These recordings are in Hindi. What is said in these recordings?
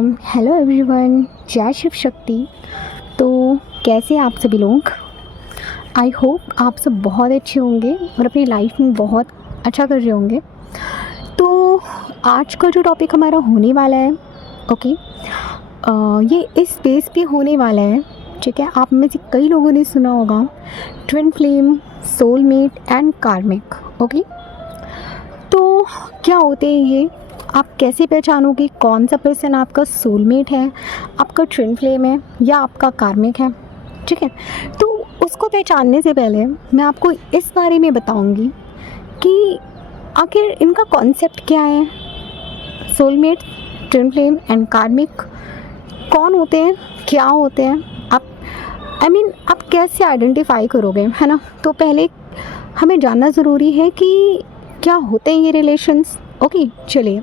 हेलो एवरीवन, जय शिव शक्ति। तो कैसे हैं आप सभी लोग? आई होप आप सब बहुत अच्छे होंगे और अपनी लाइफ में बहुत अच्छा कर रहे होंगे। तो आज का जो टॉपिक हमारा होने वाला है, ओके, ये इस बेस पे होने वाला है, ठीक है। आप में से कई लोगों ने सुना होगा ट्विन फ्लेम, सोलमेट एंड कार्मिक, ओके। तो क्या होते हैं ये? आप कैसे पहचानोगे कौन सा पर्सन आपका सोलमेट है, आपका ट्विन फ्लेम है या आपका कार्मिक है, ठीक है। तो उसको पहचानने से पहले मैं आपको इस बारे में बताऊंगी कि आखिर इनका कॉन्सेप्ट क्या है। सोलमेट, ट्विन फ्लेम एंड कार्मिक कौन होते हैं, क्या होते हैं, आप कैसे आइडेंटिफाई करोगे, है ना। तो पहले हमें जानना ज़रूरी है कि क्या होते हैं ये रिलेशंस, ओके। चलिए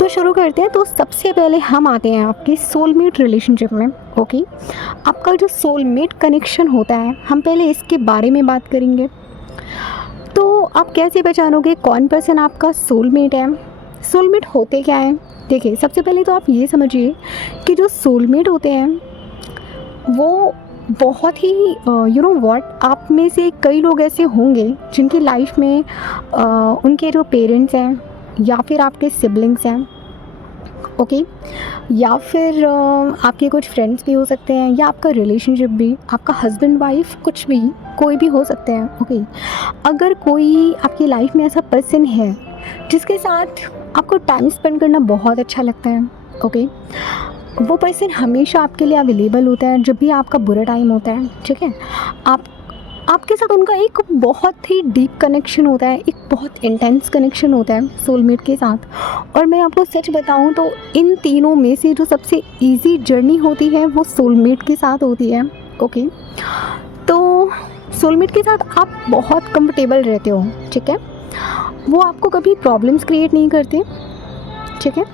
तो शुरू करते हैं। तो सबसे पहले हम आते हैं आपके सोलमेट रिलेशनशिप में, ओके। आपका जो सोलमेट कनेक्शन होता है, हम पहले इसके बारे में बात करेंगे। तो आप कैसे पहचानोगे कौन पर्सन आपका सोलमेट है, सोलमेट होते क्या हैं? देखिए, सबसे पहले तो आप ये समझिए कि जो सोलमेट होते हैं वो बहुत ही आप में से कई लोग ऐसे होंगे जिनकी लाइफ में उनके जो पेरेंट्स हैं या फिर आपके सिबलिंग्स हैं, ओके, या फिर आपके कुछ फ्रेंड्स भी हो सकते हैं, या आपका रिलेशनशिप भी, आपका हस्बैंड वाइफ, कुछ भी, कोई भी हो सकते हैं, ओके। अगर कोई आपकी लाइफ में ऐसा पर्सन है जिसके साथ आपको टाइम स्पेंड करना बहुत अच्छा लगता है, ओके, वो पर्सन हमेशा आपके लिए अवेलेबल होता है जब भी आपका बुरा टाइम होता है, ठीक है। आपके साथ उनका एक बहुत ही डीप कनेक्शन होता है, एक बहुत इंटेंस कनेक्शन होता है सोलमेट के साथ। और मैं आपको सच बताऊं तो इन तीनों में से जो सबसे इजी जर्नी होती है वो सोलमेट के साथ होती है, ओके। तो सोलमेट के साथ आप बहुत कंफर्टेबल रहते हो, ठीक है। वो आपको कभी प्रॉब्लम्स क्रिएट नहीं करते, ठीक है।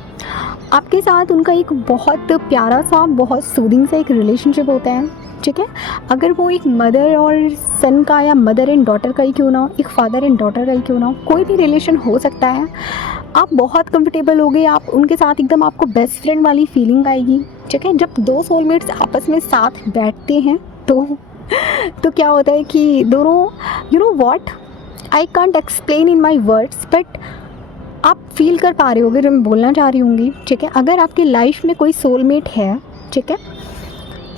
आपके साथ उनका एक बहुत प्यारा सा, बहुत सूदिंग सा एक रिलेशनशिप होता है, ठीक है। अगर वो एक मदर और सन का या मदर एंड डॉटर का ही क्यों ना हो, एक फादर एंड डॉटर का ही क्यों ना हो, कोई भी रिलेशन हो सकता है। आप बहुत कंफर्टेबल होगे, आप उनके साथ एकदम, आपको बेस्ट फ्रेंड वाली फीलिंग आएगी, ठीक है। जब दो सोलमेट्स आपस में साथ बैठते हैं तो क्या होता है कि दोनों, you know what, I can't explain in my words, but आप फील कर पा रहे होगे जो मैं बोलना चाह रही होंगी, ठीक है। अगर आपकी लाइफ में कोई सोलमेट है, ठीक है,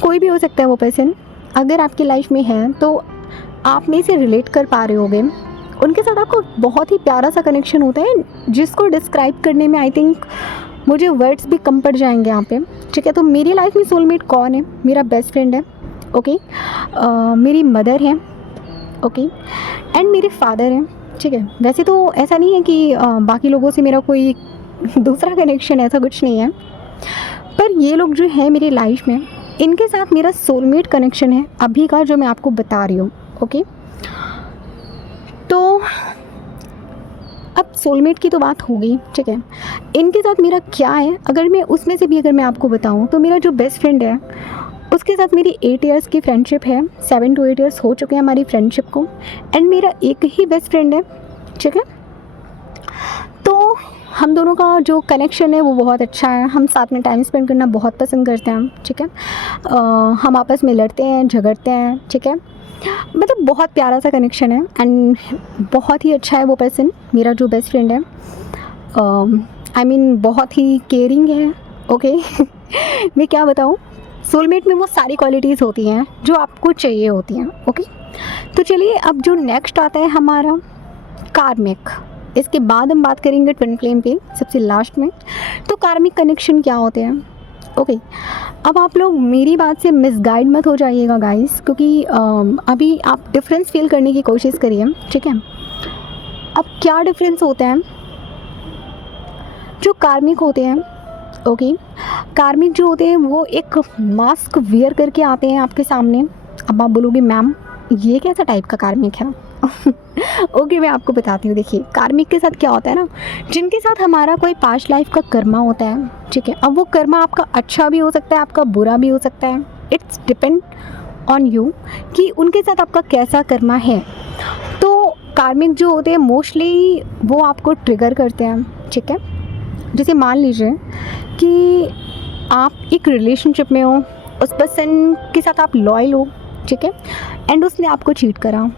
कोई भी हो सकता है वो पर्सन, अगर आपकी लाइफ में है तो आप में से रिलेट कर पा रहे होगे। उनके साथ आपको बहुत ही प्यारा सा कनेक्शन होता है जिसको डिस्क्राइब करने में आई थिंक मुझे वर्ड्स भी कम पड़ जाएंगे यहाँ पे, ठीक है। तो मेरी लाइफ में सोलमेट कौन है? मेरा बेस्ट फ्रेंड है, ओके, मेरी मदर है, ओके, एंड मेरे फादर हैं, ठीक है। वैसे तो ऐसा नहीं है कि बाकी लोगों से मेरा कोई दूसरा कनेक्शन, ऐसा कुछ नहीं है, पर ये लोग जो है मेरी लाइफ में, इनके साथ मेरा सोलमेट कनेक्शन है अभी का, जो मैं आपको बता रही हूँ, ओके। तो अब सोलमेट की तो बात हो गई, ठीक है। इनके साथ मेरा क्या है, अगर मैं उसमें से भी अगर मैं आपको बताऊँ तो मेरा जो बेस्ट फ्रेंड है उसके साथ मेरी 8 इयर्स की फ्रेंडशिप है, 7 to 8 इयर्स हो चुके हैं हमारी फ्रेंडशिप को, एंड मेरा एक ही बेस्ट फ्रेंड है, ठीक है। तो हम दोनों का जो कनेक्शन है वो बहुत अच्छा है, हम साथ में टाइम स्पेंड करना बहुत पसंद करते हैं, ठीक है। हम आपस में लड़ते हैं, झगड़ते हैं, ठीक है, मतलब बहुत प्यारा सा कनेक्शन है, एंड बहुत ही अच्छा है वो पर्सन, मेरा जो बेस्ट फ्रेंड है। बहुत ही केयरिंग है, ओके। मैं क्या बताऊँ, सोलमेट में वो सारी क्वालिटीज़ होती हैं जो आपको चाहिए होती हैं, ओके। तो चलिए अब जो नेक्स्ट आता है हमारा कार्मिक, इसके बाद हम बात करेंगे ट्विन फ्लेम पे सबसे लास्ट में। तो कार्मिक कनेक्शन क्या होते हैं, ओके। अब आप लोग मेरी बात से मिसगाइड मत हो जाइएगा गाइस, क्योंकि अभी आप डिफरेंस फील करने की कोशिश करिए, ठीक है। अब क्या डिफरेंस होता है? जो कार्मिक होते हैं, ओके, कार्मिक जो होते हैं वो एक मास्क वियर करके आते हैं आपके सामने। अब आप बोलोगे मैम ये कैसा टाइप का कार्मिक है? ओके, मैं आपको बताती हूँ। देखिए, कार्मिक के साथ क्या होता है ना, जिनके साथ हमारा कोई पास्ट लाइफ का कर्मा होता है, ठीक है। अब वो कर्मा आपका अच्छा भी हो सकता है, आपका बुरा भी हो सकता है, इट्स डिपेंड ऑन यू कि उनके साथ आपका कैसा कर्मा है। तो कार्मिक जो होते हैं मोस्टली वो आपको ट्रिगर करते हैं, ठीक है। जैसे मान लीजिए कि आप एक रिलेशनशिप में हो, उस पर्सन के साथ आप लॉयल हो, ठीक है, एंड उसने आपको चीट करा।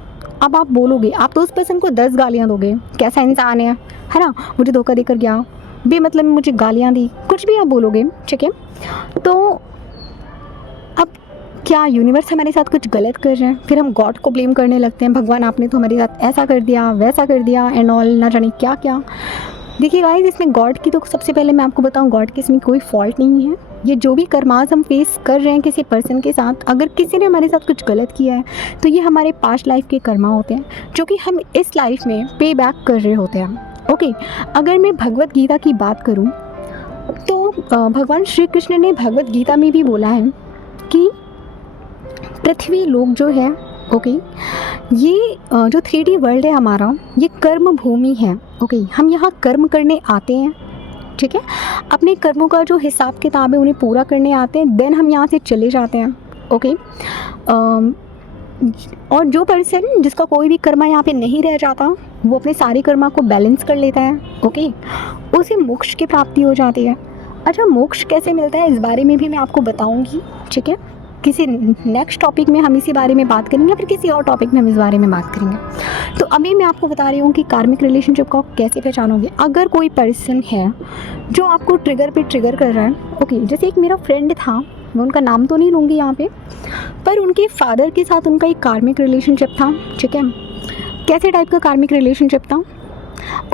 अब आप बोलोगे, आप तो उस पर्सन को 10 गालियाँ दोगे, कैसा इंसान है ना, मुझे धोखा देकर गया, बेमतलब में मुझे गालियाँ दी, कुछ भी आप बोलोगे, ठीक है। तो अब क्या यूनिवर्स हमारे साथ कुछ गलत कर रहे हैं? फिर हम गॉड को ब्लेम करने लगते हैं, भगवान आपने तो हमारे साथ ऐसा कर दिया, वैसा कर दिया एंड ऑल, ना जाने क्या क्या। देखिए गाइस, इसमें गॉड की तो सबसे पहले मैं आपको बताऊं, गॉड की इसमें कोई फॉल्ट नहीं है। ये जो भी कर्मास हम फेस कर रहे हैं किसी पर्सन के साथ, अगर किसी ने हमारे साथ कुछ गलत किया है तो ये हमारे पास्ट लाइफ के कर्मा होते हैं, जो कि हम इस लाइफ में पे बैक कर रहे होते हैं। ओके, अगर मैं भगवत गीता की बात करूं तो भगवान श्री कृष्ण ने भगवत गीता में भी बोला है कि पृथ्वी लोक जो है, ओके, ये जो 3D वर्ल्ड है हमारा, ये कर्म भूमि है। ओके, हम यहाँ कर्म करने आते हैं, ठीक है, अपने कर्मों का जो हिसाब किताब है उन्हें पूरा करने आते हैं, देन हम यहाँ से चले जाते हैं। ओके, और जो पर्सन जिसका कोई भी कर्मा यहाँ पे नहीं रह जाता, वो अपने सारे कर्मा को बैलेंस कर लेता है। ओके, उसे मोक्ष की प्राप्ति हो जाती है। अच्छा, मोक्ष कैसे मिलता है इस बारे में भी मैं आपको बताऊँगी, ठीक है। किसी नेक्स्ट टॉपिक में हम इसी बारे में बात करेंगे, फिर किसी और टॉपिक में हम इस बारे में बात करेंगे। तो अभी मैं आपको बता रही हूँ कि कार्मिक रिलेशनशिप को आप कैसे पहचानोगे। अगर कोई पर्सन है जो आपको ट्रिगर पे ट्रिगर कर रहा है, ओके, जैसे एक मेरा फ्रेंड था, मैं उनका नाम तो नहीं लूँगी यहाँ पे, पर उनके फादर के साथ उनका एक कार्मिक रिलेशनशिप था, ठीक है। कैसे टाइप का कार्मिक रिलेशनशिप था?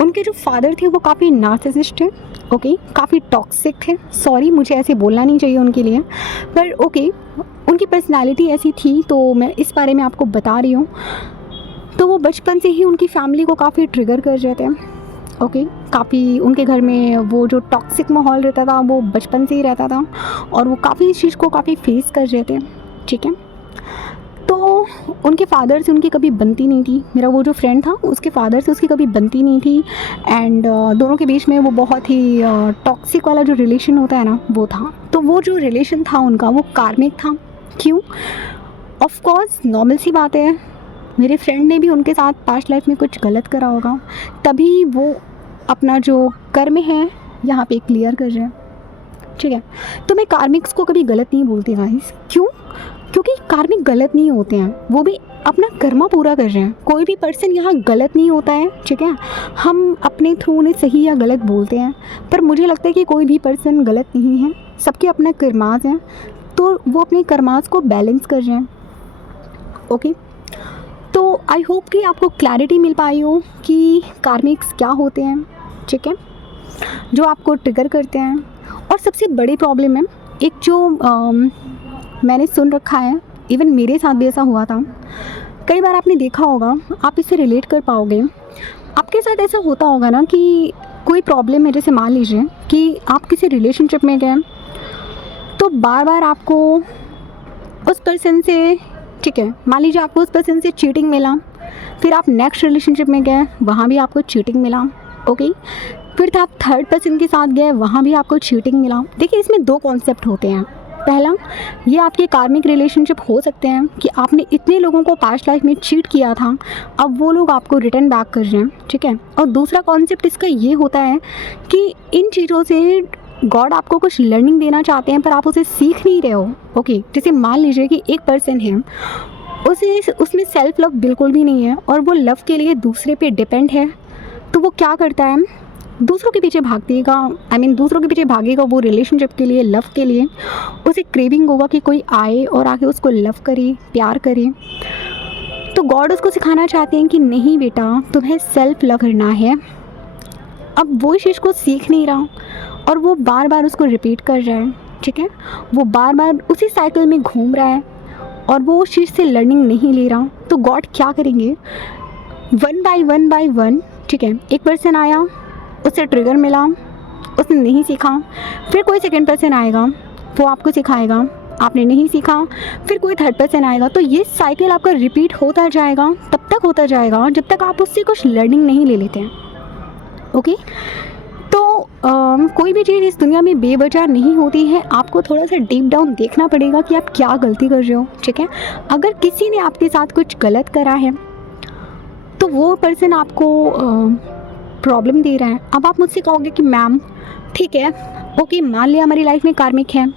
उनके जो फादर थे वो काफ़ी नार्सिसिस्ट थे, ओके, काफ़ी टॉक्सिक थे। सॉरी, मुझे ऐसे बोलना नहीं चाहिए उनके लिए, पर ओके, उनकी पर्सनालिटी ऐसी थी, तो मैं इस बारे में आपको बता रही हूँ। तो वो बचपन से ही उनकी फैमिली को काफ़ी ट्रिगर कर रहे थे। ओके, काफ़ी उनके घर में वो जो टॉक्सिक माहौल रहता था वो बचपन से ही रहता था, और वो काफ़ी इस चीज़ को काफ़ी फेस कर रहे थे, ठीक है। तो उनके फादर से उनकी कभी बनती नहीं थी। मेरा वो जो फ्रेंड था, उसके फादर से उसकी कभी बनती नहीं थी, एंड दोनों के बीच में वो बहुत ही टॉक्सिक वाला जो रिलेशन होता है ना, वो था। तो वो जो रिलेशन था उनका, वो कार्मिक था। क्यों? ऑफ कोर्स नॉर्मल सी बात है, मेरे फ्रेंड ने भी उनके साथ पास्ट लाइफ में कुछ गलत करा होगा, तभी वो अपना जो कर्म है यहाँ पे क्लियर कर रहे हैं, ठीक है। तो मैं कार्मिक्स को कभी गलत नहीं बोलती गाइस। क्यों? क्योंकि कार्मिक गलत नहीं होते हैं, वो भी अपना कर्मा पूरा कर रहे हैं। कोई भी पर्सन यहाँ गलत नहीं होता है, ठीक है। हम अपने थ्रू उन्हें सही या गलत बोलते हैं, पर मुझे लगता है कि कोई भी पर्सन गलत नहीं है, सबके अपना कर्मास हैं, तो वो अपने कर्मास को बैलेंस कर रहे हैं। ओके, तो आई होप कि आपको क्लैरिटी मिल पाई हो कि कार्मिक्स क्या होते हैं, ठीक है, जो आपको ट्रिगर करते हैं। और सबसे बड़ी प्रॉब्लम है एक जो मैंने सुन रखा है, इवन मेरे साथ भी ऐसा हुआ था। कई बार आपने देखा होगा, आप इससे रिलेट कर पाओगे, आपके साथ ऐसा होता होगा ना कि कोई प्रॉब्लम है, जैसे मान लीजिए कि आप किसी रिलेशनशिप में गए, तो बार बार आपको उस पर्सन से, ठीक है, मान लीजिए आपको उस पर्सन से चीटिंग मिला, फिर आप नेक्स्ट रिलेशनशिप में गए, वहाँ भी आपको चीटिंग मिला, ओके, फिर आप थर्ड पर्सन के साथ गए, वहाँ भी आपको चीटिंग मिला। देखिए, इसमें दो कॉन्सेप्ट होते हैं। पहला, ये आपके कार्मिक रिलेशनशिप हो सकते हैं कि आपने इतने लोगों को पास्ट लाइफ में चीट किया था, अब वो लोग आपको रिटर्न बैक कर रहे हैं, ठीक है। और दूसरा कॉन्सेप्ट इसका ये होता है कि इन चीज़ों से गॉड आपको कुछ लर्निंग देना चाहते हैं, पर आप उसे सीख नहीं रहे हो। ओके, जैसे मान लीजिए कि एक पर्सन है, उसमें सेल्फ लव बिल्कुल भी नहीं है, और वो लव के लिए दूसरे पे डिपेंड है, तो वो क्या करता है, दूसरों के पीछे भागेगा, दूसरों के पीछे भागेगा वो रिलेशनशिप के लिए, लव के लिए। उसे क्रेविंग होगा कि कोई आए और आके उसको लव करे, प्यार करे। तो गॉड उसको सिखाना चाहते हैं कि नहीं बेटा, तुम्हें सेल्फ लव करना है। अब वो इस चीज़ को सीख नहीं रहा, और वो बार बार उसको रिपीट कर रहा है, ठीक है, वो बार बार उसी साइकिल में घूम रहा है, और वो उस चीज़ से लर्निंग नहीं ले रहा। तो गॉड क्या करेंगे, वन बाय वन, ठीक है, एक पर्सन आया, उससे ट्रिगर मिला, उसने नहीं सीखा, फिर कोई सेकंड पर्सन आएगा, वो आपको सिखाएगा, आपने नहीं सीखा, फिर कोई थर्ड पर्सन आएगा। तो ये साइकिल आपका रिपीट होता जाएगा, तब तक होता जाएगा जब तक आप उससे कुछ लर्निंग नहीं ले लेते हैं। ओके, तो कोई भी चीज़ इस दुनिया में बेवजह नहीं होती है, आपको थोड़ा सा डीप डाउन देखना पड़ेगा कि आप क्या गलती कर रहे हो, ठीक है। अगर किसी ने आपके साथ कुछ गलत करा है, तो वो पर्सन आपको प्रॉब्लम दे रहा है। अब आप मुझसे कहोगे कि मैम ठीक है, ओके, मान लिया हमारी लाइफ में कार्मिक है,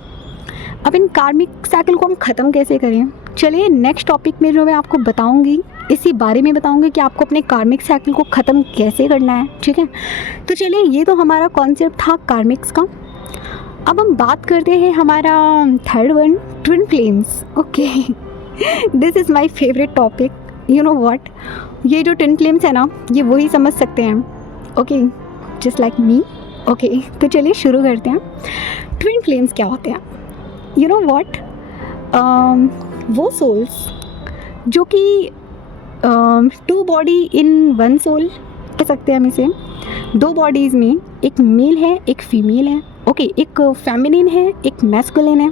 अब इन कार्मिक साइकिल को हम ख़त्म कैसे करें? चलिए नेक्स्ट टॉपिक में जो मैं आपको बताऊंगी, इसी बारे में बताऊंगी कि आपको अपने कार्मिक साइकिल को ख़त्म कैसे करना है, ठीक है। तो चलिए, ये तो हमारा कॉन्सेप्ट था कार्मिक्स का। अब हम बात करते हैं हमारा third one, twin flames. Okay, this is my favourite topic. You know what, ये जो ट्विन फ्लेम्स है ना, ये वही समझ सकते हैं। Okay, just like me. Okay, तो चलिए शुरू करते हैं। ट्विन फ्लेम्स क्या होते हैं? यू नो व्हाट, वो सोल्स जो कि two body in one soul कह सकते हैं हम इसे। दो बॉडीज़ में एक मेल है, एक फीमेल है। ओके, एक फेमिनिन है, एक मैस्कुलिन है।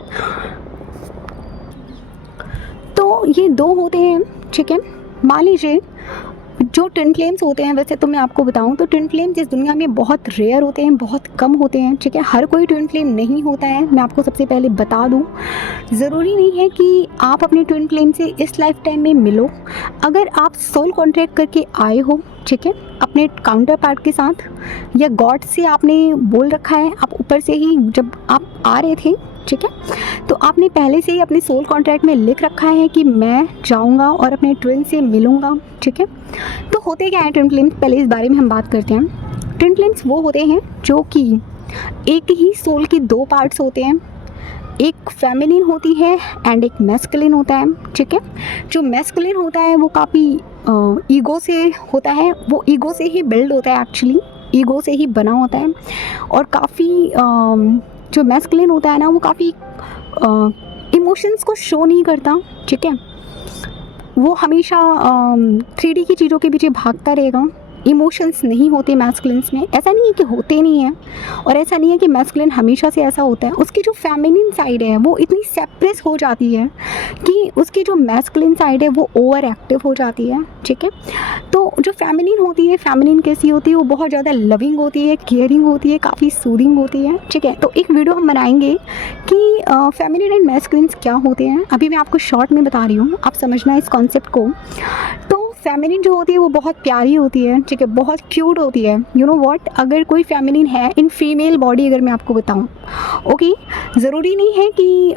तो ये दो होते हैं, ठीक है। मान लीजिए जो ट्विन फ्लेम्स होते हैं, वैसे तो मैं आपको बताऊं तो ट्विन फ्लेम्स इस दुनिया में बहुत रेयर होते हैं, बहुत कम होते हैं, ठीक है। हर कोई ट्विन फ्लेम नहीं होता है, मैं आपको सबसे पहले बता दूं। ज़रूरी नहीं है कि आप अपने ट्विन फ्लेम से इस लाइफ टाइम में मिलो। अगर आप सोल कॉन्ट्रैक्ट करके आए हो, ठीक है, अपने काउंटर पार्ट के साथ, या गॉड से आपने बोल रखा है, आप ऊपर से ही जब आप आ रहे थे, ठीक है, तो आपने पहले से ही अपने सोल कॉन्ट्रैक्ट में लिख रखा है कि मैं जाऊंगा और अपने ट्विन से मिलूंगा, ठीक है। तो होते क्या है ट्विन फ्लेम्स, पहले इस बारे में हम बात करते हैं। ट्विन फ्लेम्स वो होते हैं जो कि एक ही सोल की दो पार्ट्स होते हैं, एक फेमिनिन होती है एंड एक मैस्कुलिन होता है, ठीक है। जो मैस्कुलिन होता है वो काफ़ी ईगो से होता है, वो ईगो से ही बिल्ड होता है, एक्चुअली ईगो से ही बना होता है। और काफ़ी जो मैस्कुलिन होता है ना, वो काफ़ी इमोशंस को शो नहीं करता, ठीक है। वो हमेशा 3D की चीज़ों के पीछे भागता रहेगा। इमोशंस नहीं होते मैस्कुलिन्स में। ऐसा नहीं है कि होते नहीं हैं, और ऐसा नहीं है कि मैस्कुलिन हमेशा से ऐसा होता है। उसकी जो फेमिनिन साइड है वो इतनी सेप्रेस हो जाती है कि उसकी जो मैस्कुलिन साइड है वो ओवर एक्टिव हो जाती है, ठीक है। तो जो फेमिनिन होती है, फेमिनिन कैसी होती है, वो बहुत ज़्यादा लविंग होती है, केयरिंग होती है, काफ़ी सूदिंग होती है, ठीक है। तो एक वीडियो हम बनाएंगे कि फेमिनिन एंड मैस्कुलिन्स क्या होते हैं। अभी मैं आपको शॉर्ट में बता रही हूँ, आप समझना इस कॉन्सेप्ट को। तो फेमिनिन जो होती है वो बहुत प्यारी होती है, ठीक है, बहुत क्यूट होती है। यू नो व्हाट, अगर कोई फेमिनिन है इन फीमेल बॉडी, अगर मैं आपको बताऊं, ओके, ज़रूरी नहीं है कि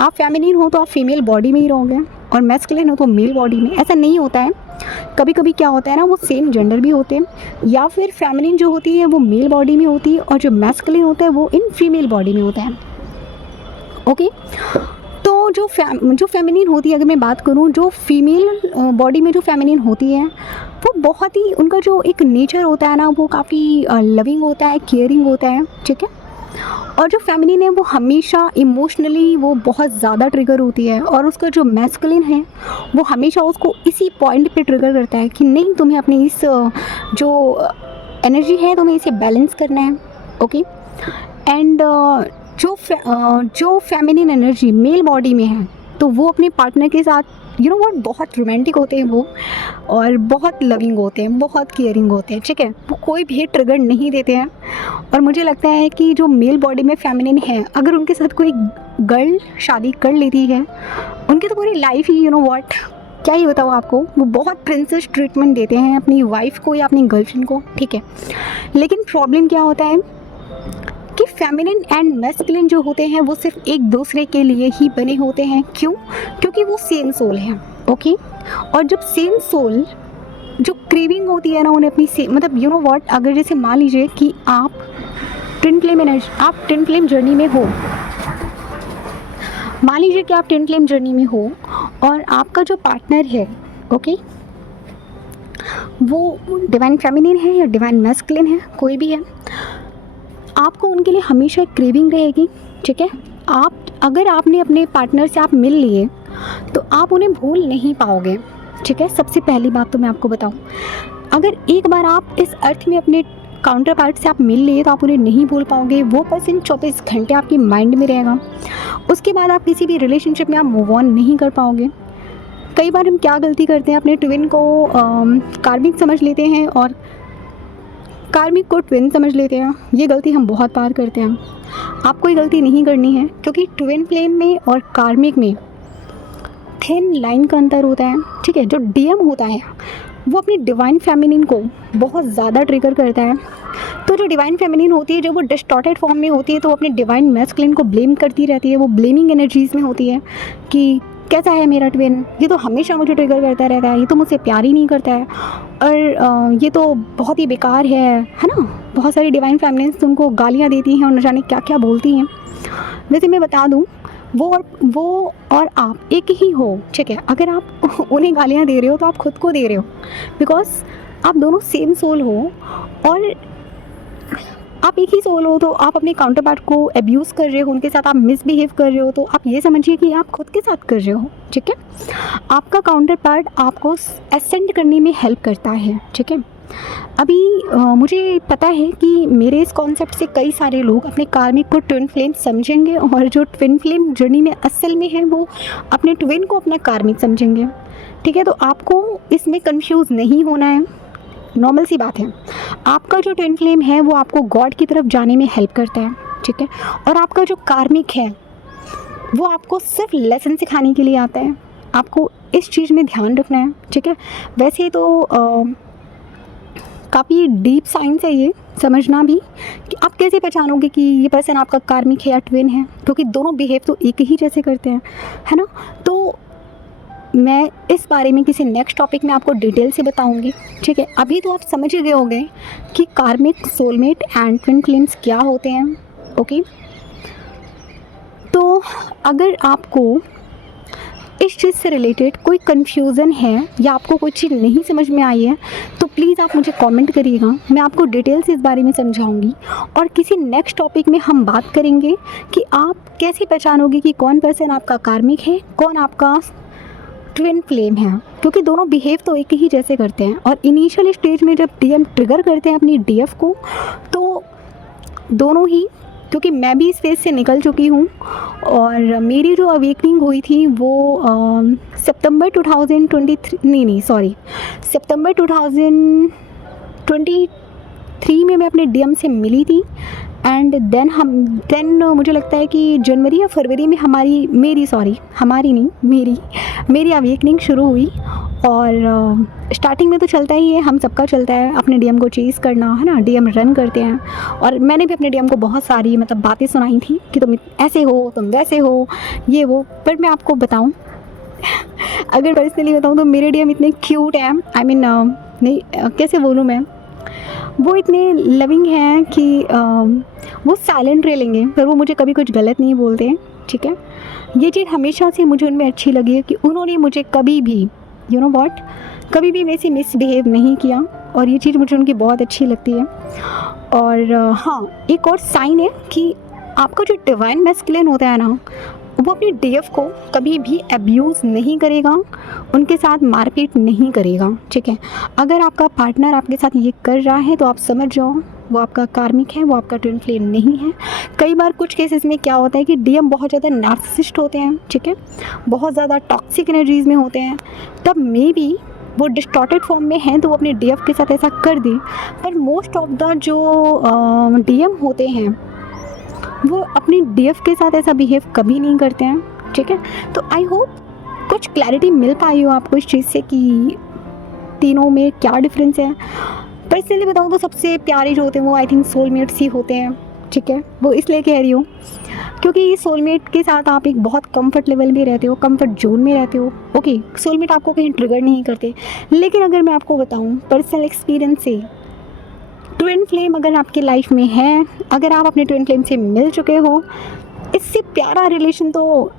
आप फेमिनिन हो तो आप फीमेल बॉडी में ही रहोगे और मैस्कुलिन हो तो मेल बॉडी में। ऐसा नहीं होता है। कभी कभी क्या होता है ना, वो सेम जेंडर भी होते हैं, या फिर फेमिनिन जो होती है वो मेल बॉडी में होती है और जो मैस्कुलिन होता है वो इन फीमेल बॉडी में होता है, ओके। तो जो फेमिनिन होती है, अगर मैं बात करूँ, जो फीमेल बॉडी में जो फेमिनिन होती है वो बहुत ही, उनका जो एक नेचर होता है ना, वो काफ़ी लविंग होता है, केयरिंग होता है, ठीक है। और जो फेमिनिन है वो हमेशा इमोशनली वो बहुत ज़्यादा ट्रिगर होती है, और उसका जो मैस्कुलिन है वो हमेशा उसको इसी पॉइंट पे ट्रिगर करता है कि नहीं, तुम्हें अपनी इस जो एनर्जी है तुम्हें इसे बैलेंस करना है, ओके। एंड जो फेमिनिन एनर्जी मेल बॉडी में है, तो वो अपने पार्टनर के साथ, यू नो व्हाट, बहुत रोमांटिक होते हैं वो, और बहुत लविंग होते हैं, बहुत केयरिंग होते हैं, ठीक है। वो कोई भी ट्रिगर नहीं देते हैं। और मुझे लगता है कि जो मेल बॉडी में फेमिनिन है, अगर उनके साथ कोई गर्ल शादी कर लेती है, उनकी तो पूरी life he, you know what, क्या ही बताऊँ आपको, वो बहुत प्रिंसेस ट्रीटमेंट देते हैं अपनी वाइफ को या अपनी गर्लफ्रेंड को, ठीक है। लेकिन प्रॉब्लम क्या होता है कि फेमिनिन एंड मैस्कुलिन जो होते हैं वो सिर्फ एक दूसरे के लिए ही बने होते हैं। क्यों? क्योंकि वो सेम सोल है, ओके। और जब सेम सोल, जो क्रेविंग होती है ना उन्हें अपनी से, मतलब यू नो व्हाट, अगर जैसे मान लीजिए कि आप ट्विन फ्लेम जर्नी में हो, मान लीजिए कि आप ट्विन फ्लेम जर्नी में हो और आपका जो पार्टनर है, ओके, वो डिवाइन फेमिनिन है या डिवाइन मैस्कुलिन है, कोई भी है, आपको उनके लिए हमेशा एक क्रेविंग रहेगी, ठीक है। अगर आपने अपने पार्टनर से आप मिल लिए तो आप उन्हें भूल नहीं पाओगे, ठीक है। सबसे पहली बात तो मैं आपको बताऊं, अगर एक बार आप इस अर्थ में अपने काउंटर पार्ट से आप मिल लिए तो आप उन्हें नहीं भूल पाओगे। वो पर्सन 24 घंटे आपके माइंड में रहेगा। उसके बाद आप किसी भी रिलेशनशिप में आप मूव ऑन नहीं कर पाओगे। कई बार हम क्या गलती करते हैं, अपने ट्विन को कार्मिक समझ लेते हैं और कार्मिक को ट्विन समझ लेते हैं। ये गलती हम बहुत बार करते हैं। आपको ये गलती नहीं करनी है, क्योंकि ट्विन फ्लेम में और कार्मिक में थिन लाइन का अंतर होता है, ठीक है। जो डीएम होता है वो अपनी डिवाइन फेमिनिन को बहुत ज़्यादा ट्रिगर करता है, तो जो डिवाइन फेमिनिन होती है, जब वो डिस्टॉर्टेड फॉर्म में होती है तो वो अपने डिवाइन मैस्कुलिन को ब्लेम करती रहती है, वो ब्लेमिंग एनर्जीज़ में होती है कि कैसा है मेरा ट्विन, ये तो हमेशा मुझे ट्रिगर करता रहता है, ये तो मुझसे प्यार ही नहीं करता है, और ये तो बहुत ही बेकार है ना। बहुत सारी डिवाइन फेमिनिन्स उनको गालियाँ देती हैं और न जाने क्या क्या बोलती हैं। वैसे मैं बता दूँ, वो और आप एक ही हो, ठीक है। अगर आप उन्हें गालियाँ दे रहे हो तो आप खुद को दे रहे हो, बिकॉज आप दोनों सेम सोल हो, और आप एक ही सोल हो, तो आप अपने काउंटर पार्ट को अब्यूज़ कर रहे हो, उनके साथ आप मिसबिहेव कर रहे हो, तो आप ये समझिए कि आप खुद के साथ कर रहे हो, ठीक है। आपका काउंटर पार्ट आपको असेंड करने में हेल्प करता है, ठीक है। अभी मुझे पता है कि मेरे इस कॉन्सेप्ट से कई सारे लोग अपने कार्मिक को ट्विन फ्लेम समझेंगे, और जो ट्विन फ्लेम जर्नी में असल में है वो अपने ट्विन को अपना कार्मिक समझेंगे, ठीक है। तो आपको इसमें कंफ्यूज नहीं होना है, नॉर्मल सी बात है। आपका जो ट्विन फ्लेम है वो आपको गॉड की तरफ जाने में हेल्प करता है, ठीक है। और आपका जो कार्मिक है वो आपको सिर्फ लेसन सिखाने के लिए आता है, आपको इस चीज़ में ध्यान रखना है, ठीक है। वैसे तो काफ़ी डीप साइंस है ये समझना भी कि आप कैसे पहचानोगे कि ये पर्सन आपका कार्मिक है या ट्विन है, क्योंकि दोनों बिहेव तो एक ही जैसे करते हैं, है ना। तो मैं इस बारे में किसी नेक्स्ट टॉपिक में आपको डिटेल से बताऊंगी, ठीक है। अभी तो आप समझ गए होंगे कि कार्मिक, सोलमेट एंड ट्विन फ्लेम्स क्या होते हैं, ओके। तो अगर आपको इस चीज़ से रिलेटेड कोई कन्फ्यूज़न है या आपको कोई चीज़ नहीं समझ में आई है तो प्लीज़ आप मुझे कमेंट करिएगा, मैं आपको डिटेल से इस बारे में समझाऊंगी। और किसी नेक्स्ट टॉपिक में हम बात करेंगे कि आप कैसे पहचानोगे कि कौन पर्सन आपका कार्मिक है, कौन आपका ट्विन फ्लेम है, क्योंकि दोनों बिहेव तो एक ही जैसे करते हैं। और इनिशियल स्टेज में जब डीएम ट्रिगर करते हैं अपनी डीएफ को, तो दोनों ही, क्योंकि मैं भी इस फेज़ से निकल चुकी हूँ, और मेरी जो अवेकनिंग हुई थी वो सितंबर 2023 में मैं अपने डीएम से मिली थी। एंड देन मुझे लगता है कि जनवरी या फरवरी में मेरी अवेकनिंग शुरू हुई। और स्टार्टिंग में तो चलता ही है, हम सबका चलता है अपने डीएम को चेज़ करना, है ना, डीएम रन करते हैं। और मैंने भी अपने डीएम को बहुत सारी बातें सुनाई थी कि तुम ऐसे हो, तुम वैसे हो, ये वो। पर मैं आपको बताऊं अगर पर्सनली बताऊं तो मेरे डीएम इतने क्यूट हैं, नहीं कैसे बोलूं मैं, वो इतने लविंग हैं कि वो साइलेंट रह लेंगे पर वो मुझे कभी कुछ गलत नहीं बोलते हैं, ठीक है। ये चीज़ हमेशा से मुझे उनमें अच्छी लगी है कि उन्होंने मुझे कभी भी कभी भी मेरे से मिसबिहेव नहीं किया, और ये चीज़ मुझे उनकी बहुत अच्छी लगती है। और हाँ, एक और साइन है कि आपका जो डिवाइन मैस्कुलिन होता है ना, वो अपनी डीएफ को कभी भी अब्यूज़ नहीं करेगा, उनके साथ मारपीट नहीं करेगा, ठीक है। अगर आपका पार्टनर आपके साथ ये कर रहा है तो आप समझ जाओ वो आपका कार्मिक है, वो आपका ट्विन फ्लेम नहीं है। कई बार कुछ केसेस में क्या होता है कि डीएम बहुत ज़्यादा नार्सिसिस्ट होते हैं, ठीक है, बहुत ज़्यादा टॉक्सिक एनर्जीज़ में होते हैं, तब मे बी वो डिस्टॉर्टेड फॉर्म में हैं तो वो अपने डीएफ के साथ ऐसा कर दे। पर मोस्ट ऑफ द जो डीएम होते हैं वो अपनी डीएफ के साथ ऐसा बिहेव कभी नहीं करते हैं, ठीक है। तो आई होप कुछ क्लैरिटी मिल पाई हो आपको इस चीज़ से कि तीनों में क्या डिफरेंस है। पर्सनली बताऊँ तो सबसे प्यारे जो होते हैं वो आई थिंक सोलमेट्स ही होते हैं, ठीक है। वो इसलिए कह रही हूँ क्योंकि सोलमेट के साथ आप एक बहुत कंफर्ट लेवल में रहते हो, कंफर्ट जोन में रहते हो, ओके। सोलमेट आपको कहीं ट्रिगर नहीं करते। लेकिन अगर मैं आपको बताऊँ पर्सनल एक्सपीरियंस से, ट्विन फ्लेम अगर आपकी लाइफ में है, अगर आप अपने ट्विन फ्लेम से मिल चुके हो, इससे प्यारा रिलेशन तो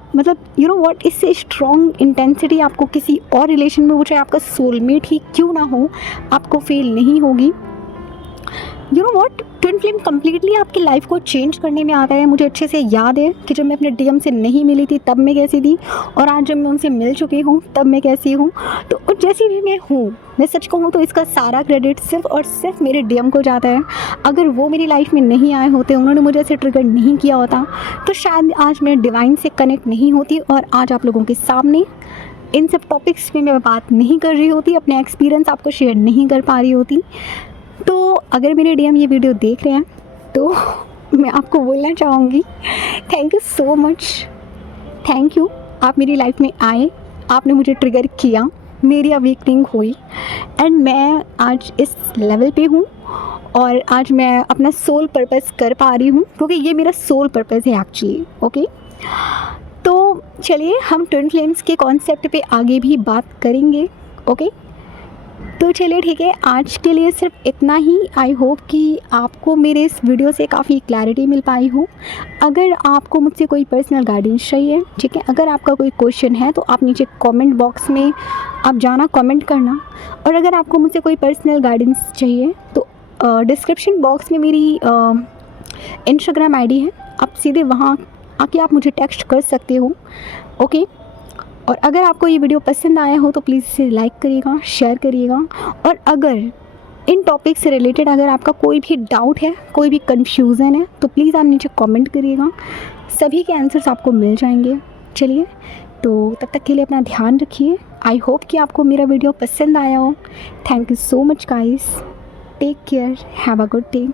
इससे स्ट्रॉन्ग इंटेंसिटी आपको किसी और रिलेशन में, वो चाहे आपका सोलमेट ही क्यों ना हो, आपको फील नहीं होगी। ट्विन फ्लेम कम्प्लीटली आपकी लाइफ को चेंज करने में आता है। मुझे अच्छे से याद है कि जब मैं अपने डीएम से नहीं मिली थी तब मैं कैसी थी, और आज जब मैं उनसे मिल चुकी हूँ तब मैं कैसी हूँ। तो जैसी भी मैं हूँ, मैं सच कहूँ तो इसका सारा क्रेडिट सिर्फ और सिर्फ मेरे डीएम को जाता है। अगर वो मेरी लाइफ में नहीं आए होते, उन्होंने मुझे ऐसे ट्रिगर नहीं किया होता, तो शायद आज मैं डिवाइन से कनेक्ट नहीं होती और आज आप लोगों के सामने इन सब टॉपिक्स पे मैं बात नहीं कर रही होती, अपने एक्सपीरियंस आपको शेयर नहीं कर पा रही होती। तो अगर मेरे डीएम ये वीडियो देख रहे हैं तो मैं आपको बोलना चाहूँगी thank you so much, thank you. आप मेरी लाइफ में आए, आपने मुझे ट्रिगर किया, मेरी अवेकनिंग हुई एंड मैं आज इस लेवल पे हूँ और आज मैं अपना सोल पर्पस कर पा रही हूँ, क्योंकि ये मेरा सोल पर्पस है एक्चुअली। ओके, तो चलिए हम ट्विन फ्लेम्स के कॉन्सेप्ट पे आगे भी बात करेंगे। ओके, तो चलिए ठीक है, आज के लिए सिर्फ इतना ही। आई होप कि आपको मेरे इस वीडियो से काफ़ी क्लैरिटी मिल पाई हो। अगर आपको मुझसे कोई पर्सनल गाइडेंस चाहिए, ठीक है, अगर आपका कोई क्वेश्चन है तो आप नीचे कमेंट बॉक्स में आप जाना, कमेंट करना। और अगर आपको मुझसे कोई पर्सनल गाइडेंस चाहिए तो डिस्क्रिप्शन बॉक्स में मेरी इंस्टाग्राम आईडी है, आप सीधे वहाँ आके आप मुझे टेक्स्ट कर सकते हो। ओके, और अगर आपको ये वीडियो पसंद आया हो तो प्लीज़ इसे लाइक करिएगा, शेयर करिएगा। और अगर इन टॉपिक से रिलेटेड अगर आपका कोई भी डाउट है, कोई भी कन्फ्यूज़न है, तो प्लीज़ आप नीचे कमेंट करिएगा, सभी के आंसर्स आपको मिल जाएंगे। चलिए, तो तब तक के लिए अपना ध्यान रखिए। आई होप कि आपको मेरा वीडियो पसंद आया हो। Thank you so much guys, take care, have a good day.